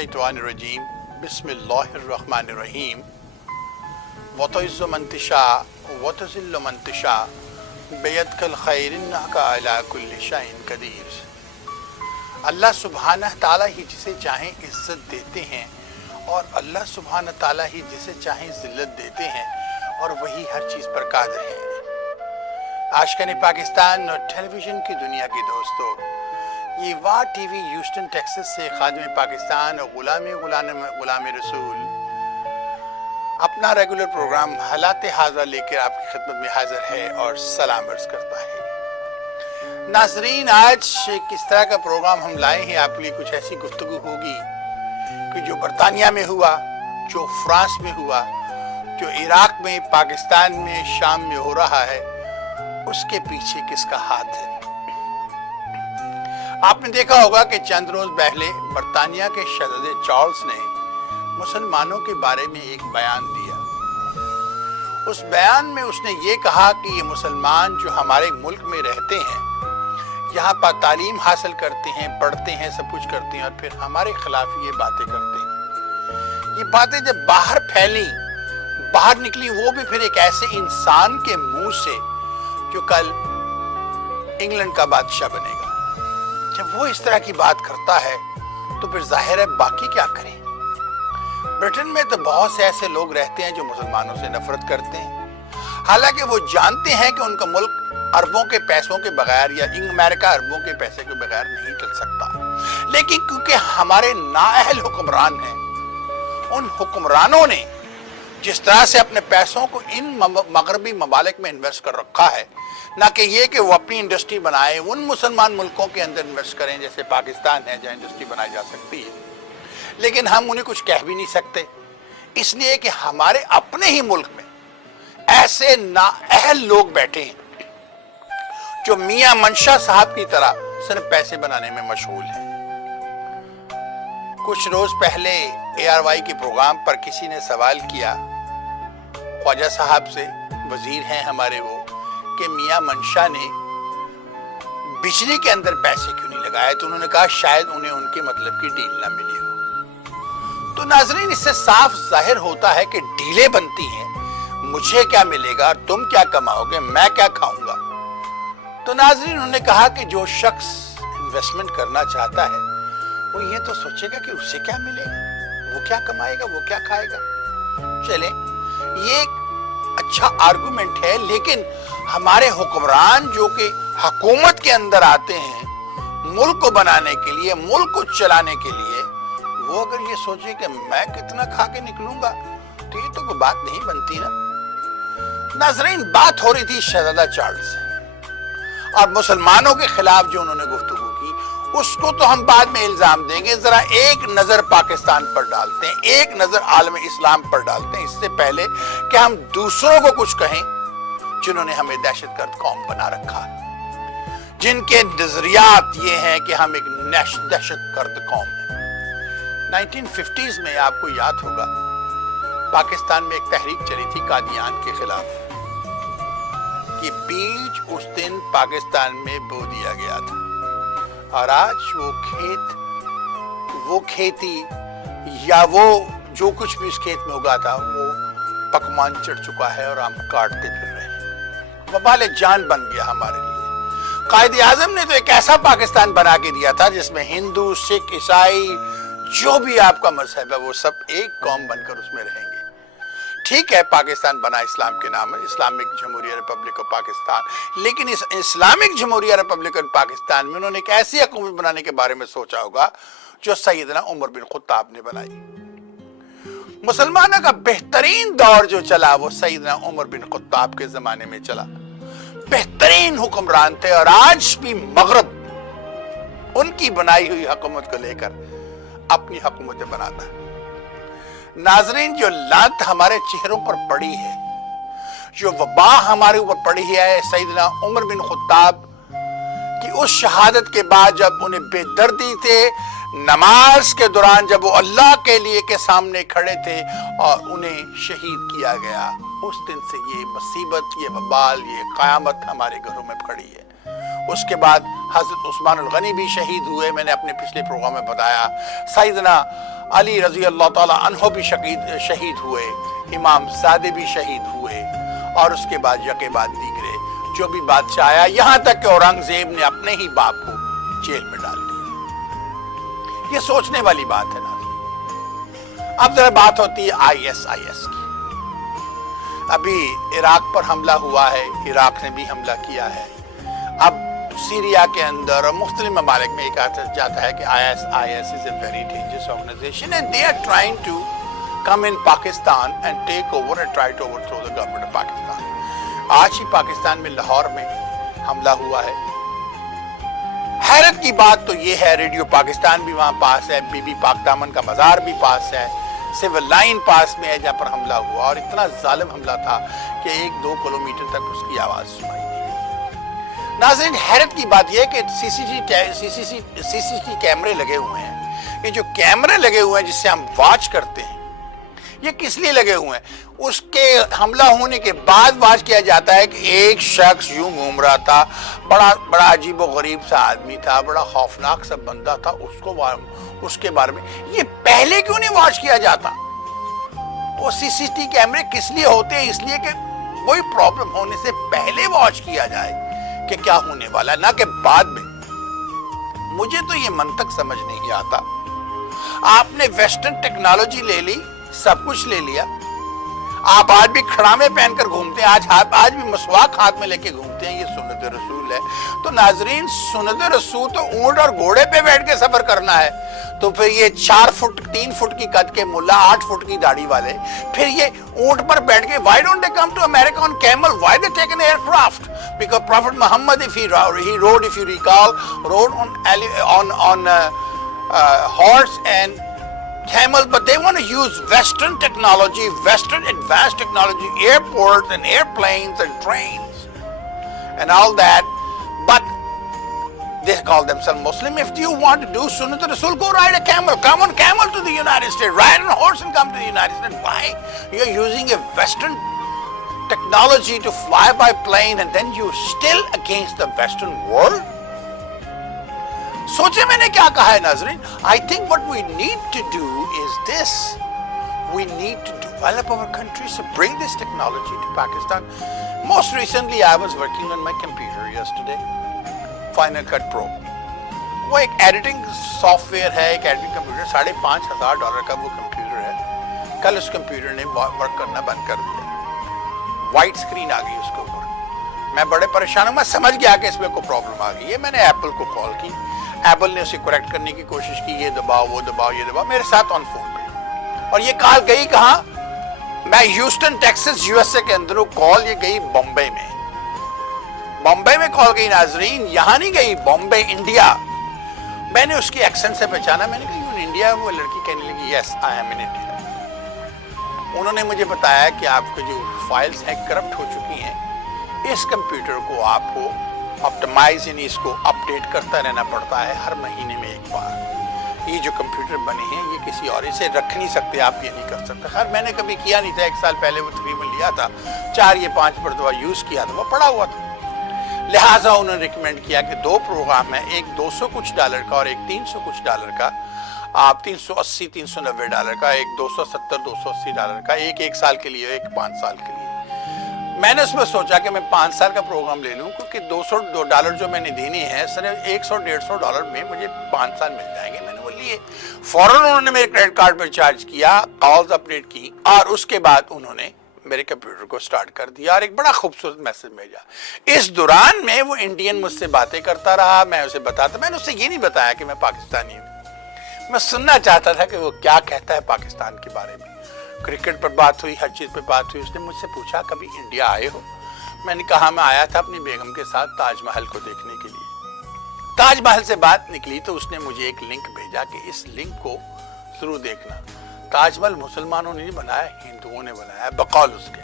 मिनश्शैतानिर्रजीम बिस्मिल्लाहिर्रहमानिर्रहीम वतुइज़्ज़ु मन तशाअ वतुज़िल्लु मन तशाअ बियदिकल खैर इन्नका अला कुल्लि शैइन कदीर। अल्लाह सुब्हानह ताला ही जिसे चाहें इज्जत देते हैं और अल्लाह सुब्हानह ताला ही जिसे चाहें ज़िल्लत देते हैं और वही हर चीज़ पर कादिर है। आशिकान पाकिस्तान और टेलीविज़न की दुनिया के दोस्तों, ये वाह टीवी ह्यूस्टन टेक्सास से खादिम पाकिस्तान और गुलाम रसूल अपना रेगुलर प्रोग्राम हालात हाज़िरा लेकर आपकी खिदमत में हाजिर है और सलाम अर्ज़ करता है। नाज़रीन, आज किस तरह का प्रोग्राम हम लाए हैं आपके लिए, कुछ ऐसी गुफ्तगू होगी कि जो बरतानिया में हुआ, जो फ्रांस में हुआ, जो इराक में, पाकिस्तान में, शाम में हो रहा है, उसके पीछे किसका हाथ है। आपने देखा होगा कि चंद रोज पहले बरतानिया के शहज़ादे चार्ल्स ने मुसलमानों के बारे में एक बयान दिया। उस बयान में उसने ये कहा कि ये मुसलमान जो हमारे मुल्क में रहते हैं, यहाँ पर तालीम हासिल करते हैं, पढ़ते हैं, सब कुछ करते हैं और फिर हमारे खिलाफ ये बातें करते हैं। ये बातें जब बाहर फैली, बाहर निकली, वो भी फिर एक ऐसे इंसान के मुंह से जो कल इंग्लैंड का बादशाह बनेगा। जब वो इस तरह की बात करता है तो फिर जाहिर है बाकी क्या करें। ब्रिटेन में तो बहुत से ऐसे लोग रहते हैं जो मुसलमानों से नफरत करते हैं, हालांकि वो जानते हैं कि उनका मुल्क अरबों के पैसों के बगैर या अमेरिका अरबों के पैसे के बगैर नहीं चल सकता। लेकिन क्योंकि हमारे नाअहल हुक्मरान हैं, उन हुक्मरानों ने जिस तरह से अपने पैसों को इन मगरबी ममालिक में इन्वेस्ट कर रखा है, ना कि ये कि वो अपनी इंडस्ट्री बनाए उन मुसलमान मुल्कों के अंदर इन्वेस्ट करें जैसे पाकिस्तान है जहाँ इंडस्ट्री बनाई जा सकती है, लेकिन हम उन्हें कुछ कह भी नहीं सकते, इसलिए कि हमारे अपने ही मुल्क में ऐसे नाअहल लोग बैठे हैं जो मियां मंशा साहब की तरह सिर्फ पैसे बनाने में मशगूल हैं। कुछ रोज पहले ARY के प्रोग्राम पर किसी ने सवाल किया ख्वाजा साहब से, वजीर हैं हमारे वो, कि मियां मंशा ने बिजली के अंदर पैसे क्यों नहीं लगाए, तो उन्होंने कहा शायद उन्हें उनके मतलब की डील ना मिली हो। तो नाजरीन, इससे साफ जाहिर होता है कि डीलें बनती हैं, मुझे क्या मिलेगा, तुम क्या कमाओगे, मैं क्या खाऊंगा। तो नाजरीन, उन्होंने कहा कि जो शख्स इन्वेस्टमेंट करना चाहता है वो ये तो सोचेगा कि उससे क्या मिलेगा, वो क्या कमाएगा, वो क्या खाएगा। चले, ये एक अच्छा आर्गुमेंट है, लेकिन हमारे हुक्मरान जो कि हुकूमत के अंदर आते हैं मुल्क को बनाने के लिए, मुल्क को चलाने के लिए, वो अगर ये सोचे कि मैं कितना खा के निकलूंगा, तो ये तो कोई बात नहीं बनती ना। नाज़रीन, बात हो रही थी शहज़ादा चार्ल्स से और मुसलमानों के खिलाफ जो उन्होंने गुफ्तगू की, उसको तो हम बाद में इल्जाम देंगे। जरा एक नजर पाकिस्तान पर डालते हैं, एक नजर आलम इस्लाम पर डालते हैं, इससे पहले कि हम दूसरों को कुछ कहें जिन्होंने हमें दहशतगर्द कौम बना रखा, जिनके नजरियात ये हैं कि हम एक दहशतगर्द कौम है। 1950s में आपको याद होगा पाकिस्तान में एक तहरीक चली थी कादियान के खिलाफ, कि बीज उस दिन पाकिस्तान में बो दिया गया था और आज वो खेती या वो जो कुछ भी उस खेत में उगा था वो पकवान चढ़ चुका है और हम काटते फिर रहे हैं। वबाल जान बन गया हमारे लिए। कायद आज़म ने तो एक ऐसा पाकिस्तान बना के दिया था जिसमें हिंदू, सिख, ईसाई, जो भी आपका मजहब है वो सब एक कौम बनकर उसमें रहेंगे। ठीक है, पाकिस्तान बना इस्लाम के नाम है, इस्लामिक जमहूरिया रिपब्लिक ऑफ पाकिस्तान, लेकिन इस इस्लामिक जमहूरिया रिपब्लिक ऑफ पाकिस्तान में उन्होंने एक ऐसी हुकूमत बनाने के बारे में सोचा होगा जो सैयदना उमर बिन खुत्ताब ने बनाई। मुसलमानों का बेहतरीन दौर जो चला वो सैयदना उमर बिन खुत्ताब के जमाने में चला। बेहतरीन हुक्मरान थे और आज भी मगरब उनकी बनाई हुई हुकूमत को लेकर अपनी हुकूमतें बनाता है। नाजरीन, जो लात हमारे चेहरों पर पड़ी है, जो वबा हमारे ऊपर पड़ी है सैयदना उमर बिन खुत्ताब की उस शहादत के बाद, जब उन्हें बेदर्दी थे नमाज के दौरान, जब वो अल्लाह के लिए के सामने खड़े थे और उन्हें शहीद किया गया, उस दिन से ये मुसीबत, ये वबाल, ये क़यामत हमारे घरों में खड़ी है। اس کے بعد حضرت عثمان الغنی بھی شہید ہوئے، میں نے اپنے پچھلے پروگرام میں بتایا، سیدنا علی رضی اللہ تعالی عنہ بھی شہید ہوئے، امام زادے بھی شہید ہوئے، اور اس کے بعد یکے بعد دیگرے جو بھی بادشاہ آیا، یہاں تک کہ اورنگزیب نے اپنے ہی باپ کو جیل میں ڈال دیا۔ یہ سوچنے والی بات ہے نا۔ اب ذرا بات ہوتی ہے آئی ایس کی۔ ابھی عراق پر حملہ ہوا ہے، عراق نے بھی حملہ کیا ہے، اب سیریا کے اندر اور مختلف ممالک میں یہ کہا جاتا ہے کہ I S is a very dangerous organization and they are trying to come in Pakistan and take over and try to overthrow the government of Pakistan۔ آج ہی پاکستان میں لاہور میں حملہ ہوا ہے۔ حیرت کی بات تو یہ ہے، ریڈیو پاکستان بھی وہاں پاس ہے، بی بی پاک دامن کا مزار بھی پاس ہے، سول لائن پاس میں ہے جہاں پر حملہ ہوا، اور اتنا ظالم حملہ تھا کہ 1-2 کلومیٹر تک اس کی آواز سنائی دی۔ ناظرین، حیرت کی بات یہ ہے کہ سی سی ٹی کیمرے لگے ہوئے ہیں۔ یہ جو کیمرے لگے ہوئے ہیں جس سے ہم واچ کرتے ہیں، یہ کس لیے لگے ہوئے ہیں؟ اس کے حملہ ہونے کے بعد واچ کیا جاتا ہے کہ ایک شخص یوں گھوم رہا تھا، بڑا عجیب و غریب سا آدمی تھا، بڑا خوفناک سا بندہ تھا، اس کے بارے میں یہ پہلے کیوں نہیں واچ کیا جاتا؟ وہ سی سی ٹی کیمرے کس لیے ہوتے ہیں؟ اس لیے کہ کوئی پرابلم ہونے سے پہلے واچ کیا جائے کہ کیا ہونے والا ہے، نہ کہ بعد میں۔ مجھے تو یہ منطق سمجھ نہیں آتا۔ آپ نے ویسٹرن ٹیکنالوجی لے لی، سب کچھ لے لیا، آپ آج بھی کھڑامے پہن کر گھومتے ہیں، آج بھی مسواک ہاتھ میں لے کے گھومتے ہیں، یہ سنت رسول ہے۔ تو ناظرین، سنت رسول تو اونٹ اور گھوڑے پہ بیٹھ کے سفر کرنا ہے، تو پھر یہ 4 فٹ 3 فٹ کی قد کے ملا، 8 فٹ کی داڑھی والے، پھر یہ اونٹ پر بیٹھ کے why don't they come to America on camel? Why they take an aircraft? Because Prophet Muhammad, if he rode, if you recall, rode on horse and camel, but they want to use Western technology, Western advanced technology, airports and airplanes and trains and all that, but they call themselves Muslim. If you want to do Sunnat Rasul, go ride a camel. Come on camel to the United States. Ride on a horse and come to the United States. Why? You're using a Western technology to fly by plane and then you're still against the Western world? سوچے میں نے کیا کہا ہے ناظرین؟ I think what we need to do is this. We need to develop our country, so bring this technology to Pakistan. Most recently I was working on my computer yesterday, Final Cut Pro. وہ ایک editing soft where ہے، ایک editing computer, $5,500 کا وہ computer ہے۔ کل اس computer نے work کرنا بند کر دیا، وائٹ اسکرین آ گئی اس کے اوپر۔ میں بڑے پریشان ہوں، میں سمجھ گیا کہ اس میں کوئی پرابلم آ گئی ہے۔ میں نے ایپل کو کال کی، ایپل نے اسے کریکٹ کرنے کی کوشش کی، یہ دباؤ وہ دباؤ یہ دباؤ، میرے ساتھ آن فون پہ۔ اور یہ کال گئی کہاں؟ میں ہیوسٹن ٹیکسس USA کے اندر ہوں، کال یہ گئی بمبے میں۔ بمبے میں کال گئی ناظرین، یہاں نہیں گئی، بمبے انڈیا۔ میں نے اس کی ایکسنٹ سے پہچانا، میں نے کہا یو ان انڈیا؟ وہ لڑکی کہنے لگی یس آئی ایم ان انڈیا۔ انہوں نے مجھے بتایا کہ آپ کے جو فائلز ہیں کرپٹ ہو چکی ہیں، اس کمپیوٹر کو آپ کو آپٹمائز، یعنی اس کو اپڈیٹ کرتا رہنا پڑتا ہے ہر مہینے میں ایک بار۔ یہ جو کمپیوٹر بنے ہیں یہ کسی اور اسے رکھ نہیں سکتے، آپ یہ نہیں کر سکتے۔ خیر میں نے کبھی کیا نہیں تھا، 1 سال پہلے وہ تقریباً لیا تھا، 4 یا 5 مرتبہ یوز کیا تھا، وہ پڑا ہوا تھا۔ لہٰذا انہوں نے ریکمینڈ کیا کہ 2 پروگرام ہیں، ایک $200 کچھ کا اور ایک $300 کچھ کا، آپ $380 $390 کا، ایک $270 $280 کا، ایک سال کے لیے، ایک 5 سال کے لیے۔ میں نے اس میں سوچا کہ میں 5 سال کا پروگرام لے لوں، کیونکہ $200 جو میں نے دینے ہیں صرف $100-150 میں مجھے 5 سال مل جائیں گے۔ میں نے وہ لیے، فوراً انہوں نے میرے کریڈٹ کارڈ پر چارج کیا، کالز اپڈیٹ کی، اور اس کے بعد انہوں نے میرے کمپیوٹر کو سٹارٹ کر دیا اور ایک بڑا خوبصورت میسج بھیجا۔ اس دوران میں وہ انڈین مجھ سے باتیں کرتا رہا، میں اسے بتاتا، میں نے اسے یہ نہیں بتایا کہ میں پاکستانی ہوں، میں سننا چاہتا تھا کہ وہ کیا کہتا ہے پاکستان کے بارے میں۔ کرکٹ پر بات ہوئی، ہر چیز پہ بات ہوئی۔ اس نے مجھ سے پوچھا کبھی انڈیا آئے ہو؟ میں نے کہا میں آیا تھا اپنی بیگم کے ساتھ تاج محل کو دیکھنے کے لیے۔ تاج محل سے بات نکلی تو اس نے مجھے ایک لنک بھیجا کہ اس لنک کو ضرور دیکھنا۔ تاج محل مسلمانوں نے نہیں بنایا، ہندوؤں نے بنایا بقول اس کے۔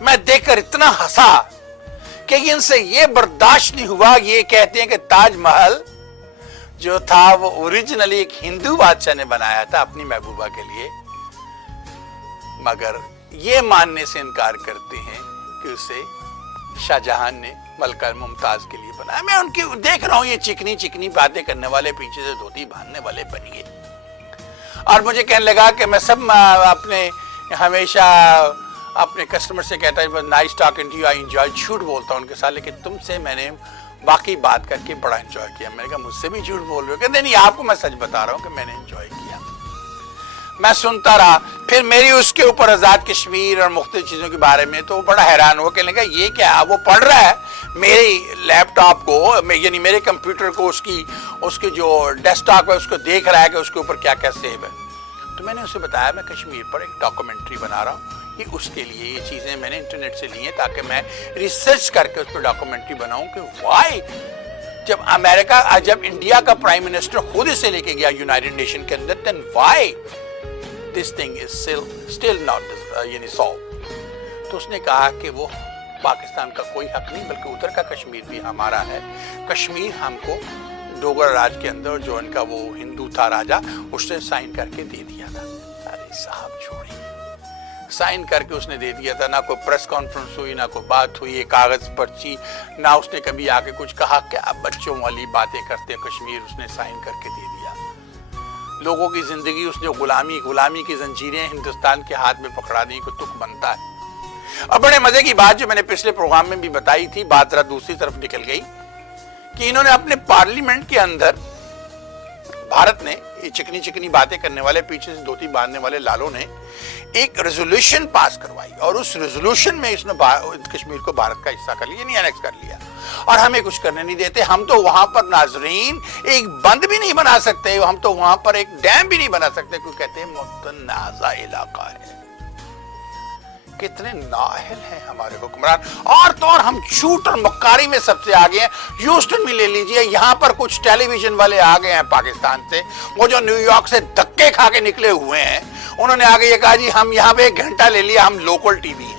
میں دیکھ کر اتنا ہنسا کہ ان سے یہ برداشت نہیں ہوا۔ یہ کہتے ہیں کہ تاج محل جو تھا وہ اوریجنلی ایک ہندو بادشاہ نے بنایا تھا اپنی محبوبہ کے لیے، مگر یہ ماننے سے انکار کرتے ہیں کہ اسے शाहजहां ने मलका मुमताज के लिए बनाया। मैं उनकी देख रहा हूँ ये चिकनी चिकनी बातें करने वाले पीछे से धोती बांधने वाले बन गए, और मुझे कहने लगा कि मैं सब अपने हमेशा अपने कस्टमर से कहता है nice talking to you, I enjoy, झूठ बोलता हूँ उनके साथ, लेकिन तुमसे मैंने बाकी बात करके बड़ा एंजॉय किया। मैंने कहा मुझसे भी झूठ बोल रहे हो? कहते नहीं, आपको मैं सच बता रहा हूँ कि मैंने एंजॉय किया। मैं सुनता रहा, फिर मेरी उसके ऊपर आज़ाद कश्मीर और मुख्तलिफ चीज़ों के बारे में, तो वो बड़ा हैरान हुआ, कहने लगा ये क्या? वो पढ़ रहा है मेरे लैपटॉप को, यानी मेरे कंप्यूटर को, उसकी जो डेस्कटॉप है उसको देख रहा है कि उसके ऊपर क्या क्या सेव है। तो मैंने उसे बताया मैं कश्मीर पर एक डॉक्यूमेंट्री बना रहा हूँ, ये उसके लिए ये चीज़ें मैंने इंटरनेट से ली हैं ताकि मैं रिसर्च करके उस पर डॉक्यूमेंट्री बनाऊँ कि वाई जब इंडिया का प्राइम मिनिस्टर खुद इसे लेके गया यूनाइटेड नेशन के अंदर, then why this thing is still not यानी सॉल्व। तो उसने कहा कि वो पाकिस्तान का कोई हक नहीं, बल्कि उधर का कश्मीर भी हमारा है। कश्मीर हमको डोगरा राज के अंदर जो इनका वो हिंदू था राजा, उसने साइन करके दे दिया था। अरे साहब छोड़िए, साइन करके उसने दे दिया था, ना कोई प्रेस कॉन्फ्रेंस हुई, ना कोई बात हुई, कागज पर्ची, ना उसने कभी आके कुछ कहा। क्या बच्चों वाली बातें करते, कश्मीर उसने साइन करके दे दिया। लोगों की जिंदगी उसने गुलामी की जंजीरें हिंदुस्तान के हाथ में पकड़ा दी, को तुक बनता है। और बड़े मजे की बात जो मैंने पिछले प्रोग्राम में भी बताई थी, बात जरा दूसरी तरफ निकल गई कि इन्होंने अपने पार्लियामेंट के अंदर, भारत ने, ये चिकनी चिकनी बातें करने वाले पीछे से धोती बांधने वाले लालों ने एक रेजोल्यूशन पास करवाई, और उस रेजोल्यूशन में इसने कश्मीर को भारत का हिस्सा कर लिया, नहीं एनेक्स कर लिया, और हमें कुछ करने नहीं देते। हम तो वहां पर नाजरीन एक बंद भी नहीं बना सकते, हम तो वहां पर एक डैम भी नहीं बना सकते, क्योंकि कहते हैं मुतनाज़ा इलाका है। कितने नाअहल हैं हमारे हुक्मरान, और तो और हम झूठ और मक्कारी में सबसे आगे हैं। ह्यूस्टन में ले लीजिए, यहाँ पर कुछ टेलीविजन वाले आ गए हैं पाकिस्तान से, वो जो न्यूयॉर्क से धक्के खा के निकले हुए हैं, उन्होंने आगे ये कहा जी हम यहाँ पे 1 घंटा ले लिया, हम लोकल टीवी हैं।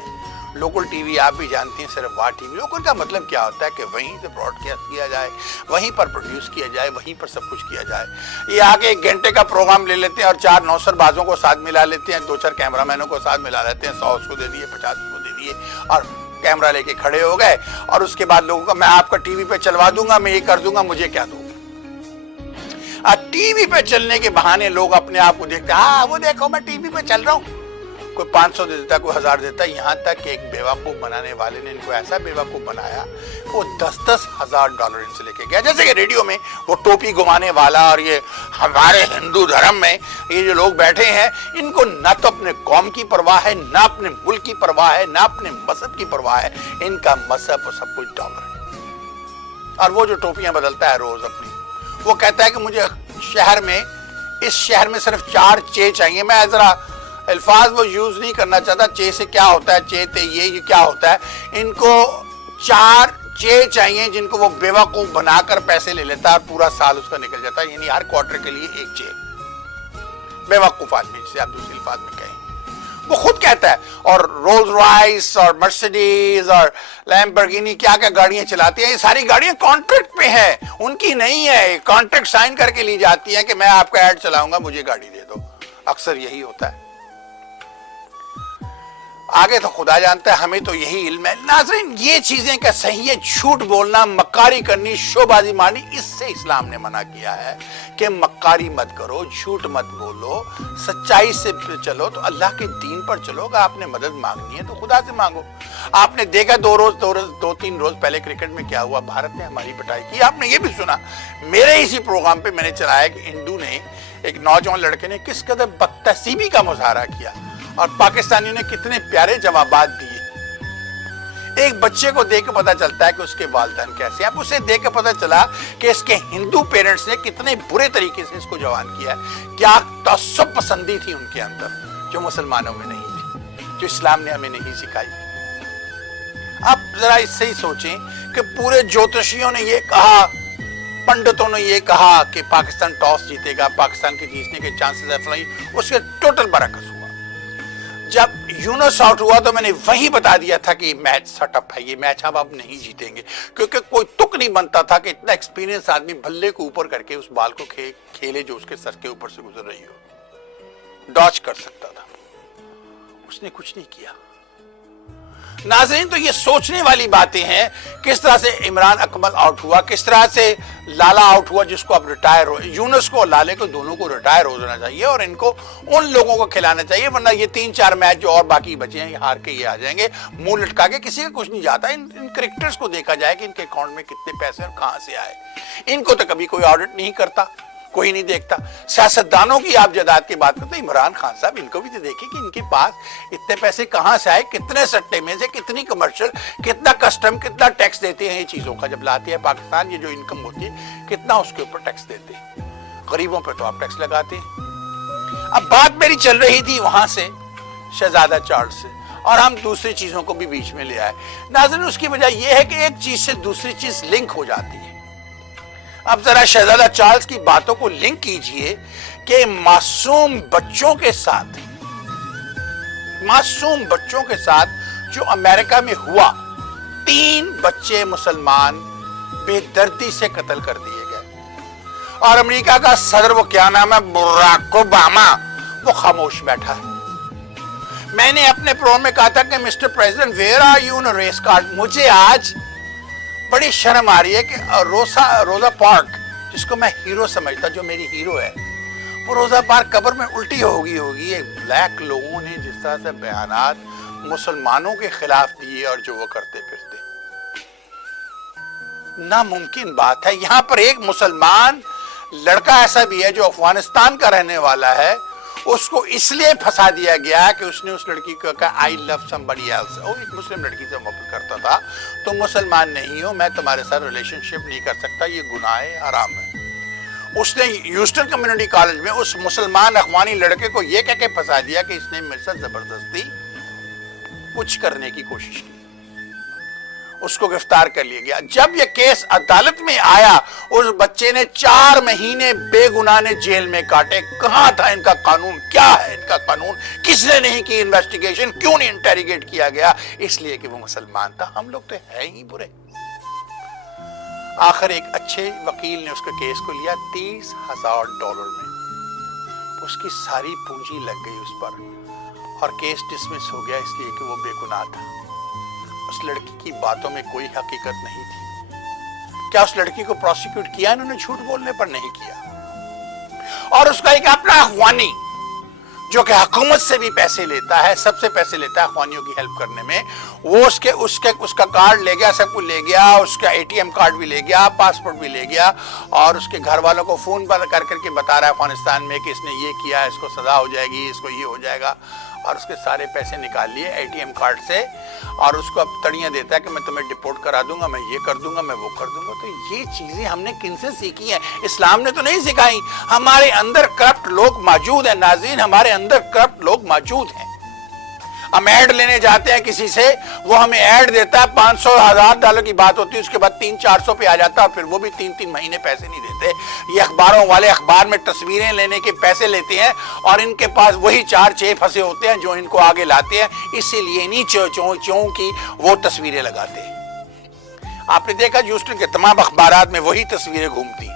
लोकल टीवी आप भी जानती हैं, सिर्फ वाह टीवी। लोकल का मतलब क्या होता है कि वहीं से ब्रॉडकास्ट किया जाए, वहीं पर प्रोड्यूस किया जाए, वहीं पर सब कुछ किया जाए। ये आगे 1 घंटे का प्रोग्राम ले लेते हैं और 4 नौसरबाजों को साथ मिला लेते हैं, 2-4 कैमरामैनों को साथ मिला लेते हैं, 100 उसको दे दिए, 50 उसको दे दिए, और कैमरा लेके खड़े हो गए, और उसके बाद लोगों का मैं आपका टीवी पे चलवा दूंगा, मैं ये कर दूंगा, मुझे क्या दूंगा। टीवी पे चलने के बहाने लोग अपने आप को देखते हैं, हाँ वो देखो मैं टीवी पे चल रहा हूँ, कोई 500 दे देता, कोई 1000 देता। यहाँ तक कि एक बेवकूफ़ बनाने वाले ने इनको ऐसा बेवकूफ़ बनाया, वो 10-10 हज़ार डॉलर इनसे लेके गया। जैसे कि रेडियो में वो टोपी घुमाने वाला, और ये हमारे हिंदू धर्म में ये जो लोग बैठे हैं, इनको ना तो अपने कौम की परवाह है, ना अपने मुल्क की परवाह है, ना अपने मजहब की परवाह है। इनका मजहब और सब कुछ डॉलर है। और वो जो टोपियां बदलता है रोज अपनी, वो कहता है कि मुझे शहर में, इस शहर में सिर्फ 4 चे चाहिए। मैं जरा अल्फाज वो यूज नहीं करना चाहता, चे से क्या होता है, चे ते ये क्या होता है। इनको 4 चे चाहिए जिनको वो बेवकूफ बनाकर पैसे ले लेता है, और पूरा साल उसका निकल जाता है, यानी हर क्वार्टर के लिए 1 चे। बेवकूफ आदमी, जिसे आप दूसरे अल्फाज में कहें, वो खुद कहता है। और रोल्स रॉयस और मर्सिडीज और लैम्बोर्गिनी क्या क्या गाड़ियां चलाती हैं, ये सारी गाड़ियां कॉन्ट्रैक्ट पे है, उनकी नहीं है। कॉन्ट्रैक्ट साइन करके ली जाती है कि मैं आपका ऐड चलाऊंगा, मुझे गाड़ी दे दो। अक्सर यही होता है। आगे तो खुदा जानता है, हमें तो यही इल्म है। नाज़रीन, ये चीजें क्या सही है? झूठ बोलना, मक्कारी करनी, शोबाजी मारनी, इससे इस्लाम ने मना किया है कि मक्कारी मत करो, झूठ मत बोलो, सच्चाई से चलो, तो अल्लाह के दीन पर चलो। अगर आपने मदद मांगनी है तो खुदा से मांगो। आपने देखा 2-3 रोज पहले क्रिकेट में क्या हुआ, भारत ने हमारी पिटाई की। आपने ये भी सुना, मेरे इसी प्रोग्राम पे मैंने चलाया कि हिंदू ने, एक नौजवान लड़के ने किस कदर बदतमीजी का मुजाहरा किया, और पाकिस्तानियों ने कितने प्यारे जवाबात दिए। एक बच्चे को देख के पता चलता है कि उसके वालिदैन कैसे हैं। अब उसे देख के पता चला कि इसके हिंदू पेरेंट्स ने कितने बुरे तरीके से इसको जवान किया है। क्या तअस्सुब पसंदी थी उनके अंदर, जो मुसलमानों में नहीं थी, जो इस्लाम ने हमें नहीं सिखाई। आप जरा इससे ही सोचें कि पूरे ज्योतिषियों ने ये कहा, पंडितों ने ये कहा कि पाकिस्तान टॉस जीतेगा, पाकिस्तान के जीतने के चांसेस है फलाई, उसके टोटल बरकस हुआ। जब यूनुस आउट हुआ तो मैंने वही बता दिया था कि मैच सेटअप है, ये मैच हम अब नहीं जीतेंगे, क्योंकि कोई तुक नहीं बनता था कि इतना एक्सपीरियंस आदमी बल्ले को ऊपर करके उस बाल को खेले जो उसके सर के ऊपर से गुजर रही हो, डॉच कर सकता था। उसने कुछ नहीं किया। नाज़रीन, तो ये सोचने वाली बातें हैं, किस तरह से इमरान अकमल आउट हुआ, किस तरह से लाला आउट हुआ, जिसको अब रिटायर हो, यूनुस को और लाले को दोनों को रिटायर हो जाना चाहिए और इनको उन लोगों को खिलाना चाहिए, वरना ये 3-4 मैच जो और बाकी बचे हैं ये हार के ये आ जाएंगे मुंह लटका के। किसी का कुछ नहीं जाता। इन क्रिकेटर्स को देखा जाए कि इनके अकाउंट में कितने पैसे और कहां से आए, इनको तो कभी कोई ऑडिट नहीं करता, कोई नहीं देखता। सियासतदानों की आप जायदाद की बात करते हैं, इमरान खान साहब, इनको भी तो देखिए कि इनके पास इतने पैसे कहां से आए, कितने सट्टे में से, कितनी कमर्शियल, कितना कस्टम, कितना टैक्स देते हैं ये चीजों का। जब लाती है पाकिस्तान ये जो इनकम होती है, कितना उसके ऊपर टैक्स देते हैं। गरीबों पर तो आप टैक्स लगाते हैं। अब बात मेरी चल रही थी वहां से शहजादा चार्ल्स से, और हम दूसरी चीजों को भी बीच में ले आए। नाज़रीन, उसकी वजह यह है कि एक चीज से दूसरी चीज लिंक हो जाती है। अब जरा शहजादा चार्ल्स की बातों को लिंक कीजिए कि मासूम बच्चों के साथ जो अमेरिका में हुआ, 3 बच्चे मुसलमान बेदर्दी से कत्ल कर दिए गए और अमेरिका का सदर, वो क्या नाम है, बराक ओबामा, वो खामोश बैठा है। मैंने अपने प्रोग्राम में कहा था कि mister president, where are you in race card. मुझे आज बड़ी शर्म आ रही है कि रोजा पार्क, जिसको मैं हीरो समझता, जो मेरी हीरो है, वो रोजा पार्क कब्र में उल्टी होगी। एक ब्लैक लोगों ने जिस तरह से बयानात मुसलमानों के खिलाफ दिए और जो वो करते फिरते, नामुमकिन बात है। यहां पर एक मुसलमान लड़का ऐसा भी है जो अफगानिस्तान का रहने वाला है, उसको इसलिए फंसा दिया गया कि उसने उस लड़की को कहा आई लव समबडी एल्स। वो एक मुस्लिम लड़की से मोहब्बत करता था, तुम मुसलमान नहीं हो, मैं तुम्हारे साथ रिलेशनशिप नहीं कर सकता, ये गुनाह है, हराम है। उसने ह्यूस्टन कम्युनिटी कॉलेज में उस मुसलमान अफगानी लड़के को ये कह के फंसा दिया कि इसने मेरे साथ जबरदस्ती कुछ करने की कोशिश की। उसको गिरफ्तार कर लिया गया। जब यह केस अदालत में आया, उस बच्चे ने 4 महीने बेगुनाह ने जेल में काटे। कहां था इनका कानून, क्या है इनका कानून, किसने नहीं की इन्वेस्टिगेशन, क्यों नहीं इंटेरोगेट किया गया? इसलिए कि वो मुसलमान था। हम लोग तो है ही बुरे। आखिर एक अच्छे वकील ने उसके केस को लिया $30,000 में। उसकी सारी पूंजी लग गई उस पर और केस डिसमिस हो गया, इसलिए कि वो बेगुनाह था। उस लड़की की बातों में कोई हकीकत नहीं थी। क्या उस लड़की को प्रोसिक्यूट किया इन्होंने झूठ बोलने पर? नहीं किया। और उसका एक अपना अफगानी जो कि हुकूमत से भी पैसे लेता है, सबसे पैसे लेता है अफगानियों की हेल्प करने में, वो उसका कार्ड ले गया, सब कुछ ले गया, उसका ATM कार्ड भी ले गया, पासपोर्ट भी ले गया, और उसके घर वालों को फोन पर कर करके बता रहा है अफगानिस्तान में कि इसने ये किया, इसको सजा हो जाएगी, इसको ये हो जाएगा, और उसके सारे पैसे निकाल लिए ATM कार्ड से, और उसको अब तड़ियां देता है कि मैं तुम्हें डिपोर्ट करा दूंगा, मैं ये कर दूंगा, मैं वो कर दूंगा। तो ये चीजें हमने किनसे सीखी हैं? इस्लाम ने तो नहीं सिखाई। हमारे अंदर करप्ट लोग मौजूद हैं नाज़रीन, हमारे अंदर करप्ट लोग मौजूद हैं। हम ऐड लेने जाते हैं किसी से, वो हमें ऐड देता है, $500,000 की बात होती है, उसके बाद 300-400 पे आ जाता है, और फिर वो भी 3-3 महीने पैसे नहीं देते। ये अखबारों वाले अखबार में तस्वीरें लेने के पैसे लेते हैं, और इनके पास वही 4-6 फंसे होते हैं जो इनको आगे लाते हैं, इसीलिए नहीं चों की वो तस्वीरें लगाते हैं। आपने देखा ह्यूस्टन के तमाम अखबारात में वही तस्वीरें घूमती,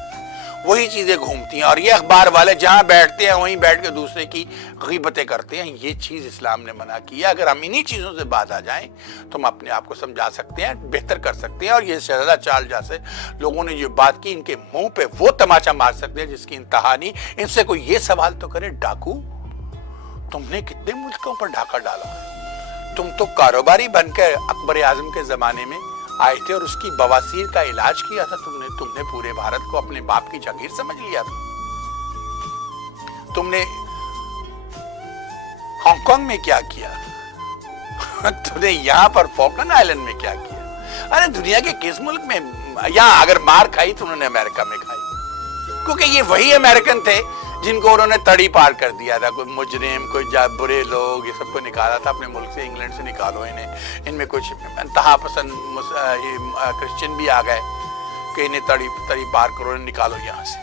वही चीजें घूमती हैं, और ये अखबार वाले जहां बैठते हैं वहीं बैठ के दूसरे की गीबतें करते हैं। ये चीज इस्लाम ने मना किया। अगर हम इन्हीं चीजों से बात आ जाएं तो हम अपने आप को समझा सकते हैं, बेहतर कर सकते हैं। और ये शहजादा चार्ल्स जैसे लोगों ने जो बात की, इनके मुंह पे वो तमाचा मार सकते हैं जिसकी इंतहा नहीं। इनसे कोई ये सवाल तो करे, डाकू तुमने कितने मुल्कों पर डाका डाला? तुम तो कारोबारी बनकर अकबर आजम के जमाने में आए थे और उसकी बवासीर का इलाज किया था तुमने पूरे भारत को अपने बाप की जागीर समझ लिया था। तुमने हांगकांग में क्या किया? तुमने यहां पर फॉकलैंड आइलैंड में क्या किया? अरे दुनिया के किस मुल्क में, यहां अगर मार खाई तो उन्होंने अमेरिका में खाई, क्योंकि ये वही अमेरिकन थे जिनको उन्होंने तड़ी पार कर दिया था। कोई मुजरिम, कोई बुरे लोग, ये सबको निकाला था अपने मुल्क से, इंग्लैंड से निकालो इन्हें। इनमें कुछ इंतहा पसंद क्रिश्चियन भी आ गए कि इन्हें तड़ी पार करो, निकालो यहाँ से,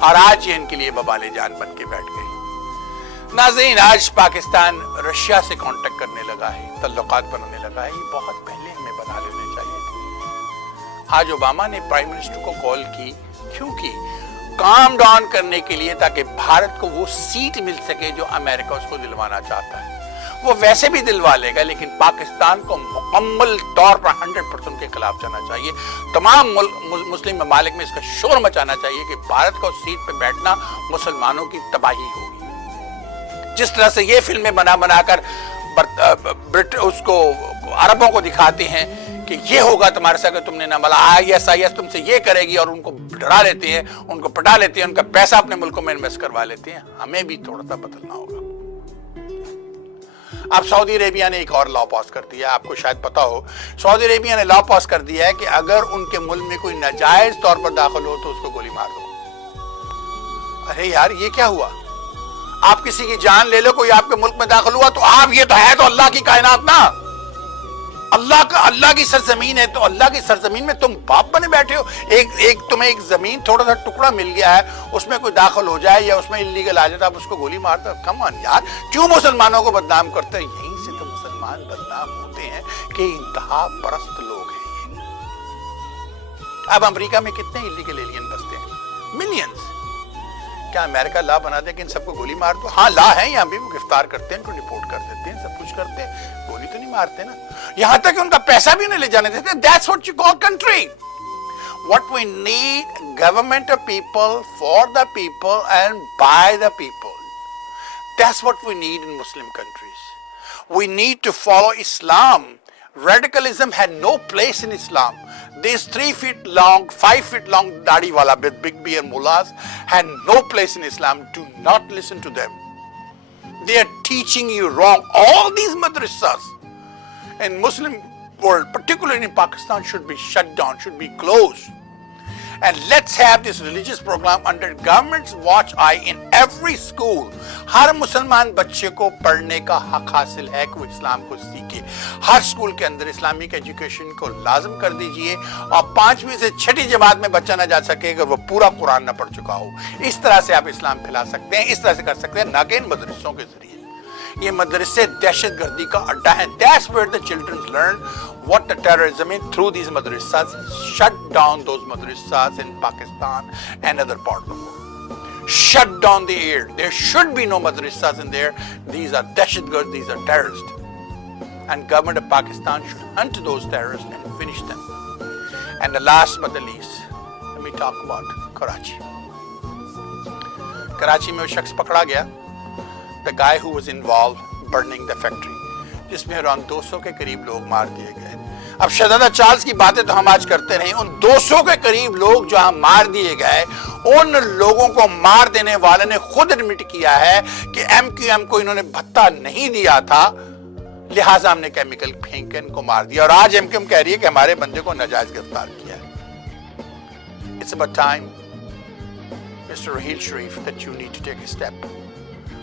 और आज ये इनके लिए बबाले जान बन के बैठ गई। नाज़रीन, आज पाकिस्तान रशिया से कांटेक्ट करने लगा है, तल्लुकात बनाने लगा है। ये बहुत पहले हमें बना लेने चाहिए थे। आज ओबामा ने प्राइम मिनिस्टर को कॉल की, क्योंकि काम डाउन करने के लिए, ताकि भारत को वो सीट मिल सके जो अमेरिका उसको दिलवाना चाहता है। وہ ویسے بھی دلوا لے گا، لیکن پاکستان کو مکمل طور پر 100% کے خلاف جانا چاہیے. تمام مسلم ممالک میں اس کا شور مچانا چاہیے کہ بھارت کو سیٹ پہ بیٹھنا مسلمانوں کی تباہی ہوگی. جس طرح سے یہ فلمیں بنا کر اس کو عربوں کو دکھاتے ہیں کہ یہ ہوگا تمہارے ساتھ کہ تم نے نہ ملا IS تم سے یہ کرے گی، اور ان کو ڈرا لیتے ہیں، ان کو پٹا لیتے ہیں، ان کا پیسہ اپنے ملکوں میں انویسٹ کروا لیتے ہیں. ہمیں بھی تھوڑا سا بدلنا ہوگا. اب سعودی عربیہ نے ایک اور لا پاس کر دیا. آپ کو شاید پتا ہو، سعودی عربیہ نے لا پاس کر دیا ہے کہ اگر ان کے ملک میں کوئی ناجائز طور پر داخل ہو تو اس کو گولی مار دو. ارے یار یہ کیا ہوا؟ آپ کسی کی جان لے لو، کوئی آپ کے ملک میں داخل ہوا تو آپ یہ تو ہے تو اللہ کی کائنات نا، اللہ کی سرزمین ہے، تو اللہ کی سرزمین میں تم باپ بنے بیٹھے ہو. تمہیں ایک زمین تھوڑا سا ٹکڑا مل گیا ہے، اس میں کوئی داخل ہو جائے یا اس میں اللیگل آ جائے تو آپ اس کو گولی مارتے ہو. کم آن یار، کیوں مسلمانوں کو بدنام کرتے ہیں؟ یہیں سے تو مسلمان بدنام ہوتے ہیں کہ انتہا پرست لوگ ہیں یہ. اب امریکہ میں کتنے اللیگل ایلین بستے ہیں؟ ملینز. کیا امریکہ لا بنا دے کہ ان سب کو گولی مار دو؟ ہاں لا ہے یہاں بھی، وہ گرفتار کرتے ہیں، ان کو ڈپورٹ کر دیتے ہیں، سب کچھ کرتے ہیں، گولی تو نہیں مارتے نا. یہاں تک کہ ان کا پیسہ بھی نہیں لے جانے دیتے. That's what you call country. What we need, government of people, for the people and by the people. That's what we need in Muslim countries. We need to follow Islam. Radicalism had no place in Islam. These 3 feet long, 5 feet long dadi wala with big beard mullahs had no place in Islam. Do not listen to them. They are teaching you wrong. All these madrasas in Muslim world, particularly in Pakistan, should be shut down, should be closed. And let's have this religious program under government's watch eye in every school. ہر مسلمان بچے کو پڑھنے کا حق حاصل ہے کہ وہ اسلام کو سیکھے. ہر سکول کے اندر اسلامک ایجوکیشن کو لازم کر دیجئے، اور 5ویں سے 6ٹھی جماعت میں بچہ نہ جا سکے اگر وہ پورا قرآن نہ پڑھ چکا ہو. اس طرح سے آپ اسلام پھیلا سکتے ہیں، اس طرح سے کر سکتے ہیں، نہ کہ ان مدرسوں کے ذریعے. یہ مدرسے دہشت گردی کا اڈا ہیں. That's where the children learn what the terrorism is through these madrasas. Shut down those madrasas in Pakistan and other parts of the world. Shut down the air. There should be no madrasas in there. These are dahshat gards, these are terrorists. And government of Pakistan should hunt those terrorists and finish them. And the last but the least, let me talk about Karachi. Karachi میں وہ شخص پکڑا گیا, the guy who was involved burning the factory, جس میں around 200 کے قریب لوگ مار دیے گئے. اب شہزادہ چارلز کی باتیں تو ہم آج کرتے رہے, ان 200 کے قریب لوگ جو ہم مار دیے گئے, ان لوگوں کو مار دینے والے نے خود ایڈمٹ کیا ہے کہ MQM کو انہوں نے بھتہ نہیں دیا تھا, لہٰذا ہم نے کیمیکل پھینک کے ان کو مار دیا, اور آج MQM کہہ رہی ہے کہ ہمارے بندے کو ناجائز گرفتار کیا ہے. It's about time, Mr. Raheel Sharif, that you need to take a step.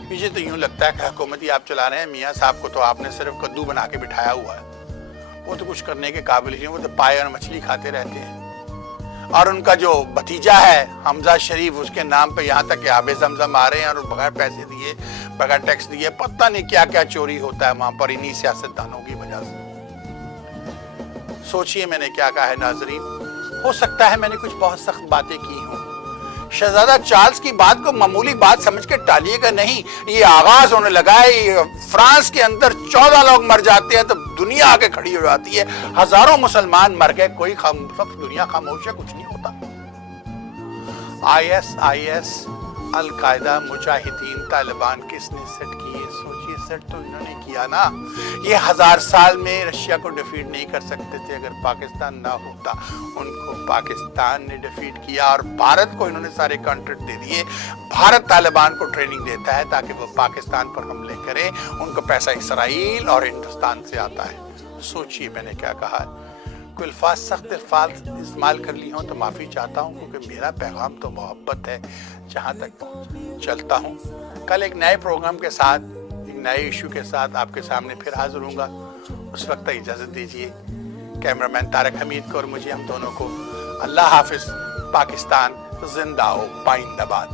مجھے تو یوں لگتا ہے کہ حکومتی آپ چلا رہے ہیں, میاں صاحب کو تو آپ نے صرف کدو بنا کے بٹھایا ہوا ہے, وہ تو کچھ کرنے کے قابل ہی نہیں, وہ تو پائے اور مچھلی کھاتے رہتے ہیں. اور ان کا جو بھتیجا ہے حمزہ شریف, اس کے نام پہ یہاں تک کہ آب زمزم آ رہے ہیں, اور بغیر پیسے دیے, بغیر ٹیکس دیے, پتہ نہیں کیا کیا چوری ہوتا ہے وہاں پر انہی سیاستدانوں کی وجہ سے. سوچئے میں نے کیا کہا ہے ناظرین, ہو سکتا ہے میں نے کچھ بہت سخت باتیں کی ہوں, شہزادہ چارلز کی بات کو معمولی بات سمجھ کے ٹالیے گا نہیں. یہ آغاز ہونے لگا ہے, فرانس کے اندر 14 لوگ مر جاتے ہیں تو دنیا آگے کھڑی ہو جاتی ہے, ہزاروں مسلمان مر گئے, کوئی سب دنیا خاموش ہے, کچھ نہیں ہوتا. IS, القاعدہ, مجاہدین, طالبان کس نے سیٹ کیے؟ سوچئے سیٹ تو انہوں نے کیا نا. یہ 1000 سال میں رشیا کو ڈیفیٹ نہیں کر سکتے تھے اگر پاکستان نہ ہوتا, ان کو پاکستان نے ڈیفیٹ کیا, اور بھارت کو انہوں نے سارے کانٹریکٹ دے دیے. بھارت طالبان کو ٹریننگ دیتا ہے تاکہ وہ پاکستان پر حملے کریں, ان کو پیسہ اسرائیل اور ہندوستان سے آتا ہے. سوچئے میں نے کیا کہا ہے. کوئی الفاظ سخت الفاظ استعمال کر لی ہوں تو معافی چاہتا ہوں, کیونکہ میرا پیغام تو محبت ہے جہاں تک پہنچ. چلتا ہوں, کل ایک نئے پروگرام کے ساتھ, ایک نئے ایشو کے ساتھ آپ کے سامنے پھر حاضر ہوں گا. اس وقت اجازت دیجیے کیمرہ مین طارق حمید کو اور مجھے, ہم دونوں کو. اللہ حافظ. پاکستان زندہ ہو, پائندہ باد.